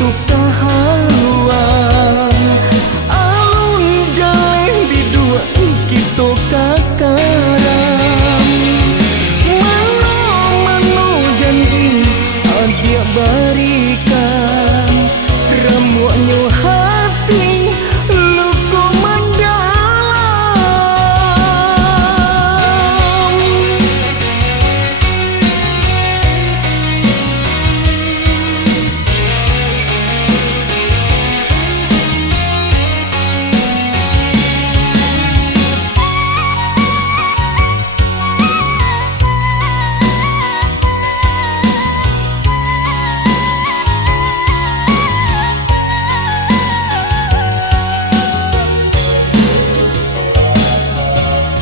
batu kahaluan alun jaleh di dua kita kakaram mano janji adia barikan ramuannya hati luka mendalam.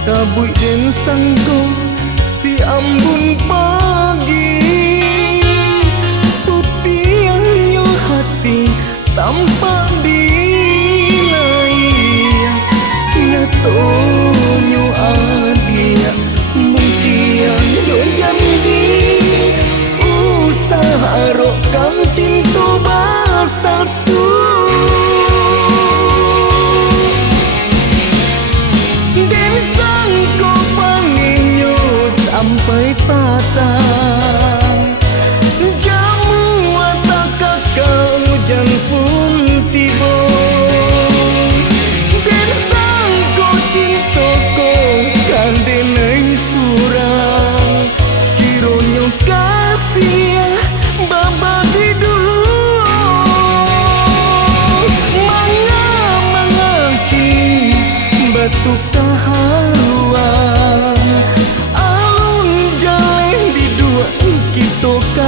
Kabui dan sangko si ambun pagi putiannya hati tanpa dinai nyatonyo adia mungkin yo janji usaha rokam cinta basatu sampai patang jamu watak kakak hujan pun tiba dan sangko cintoko kandenai surang kironyo kasih babagi dulu manga kini batu kahaluan kita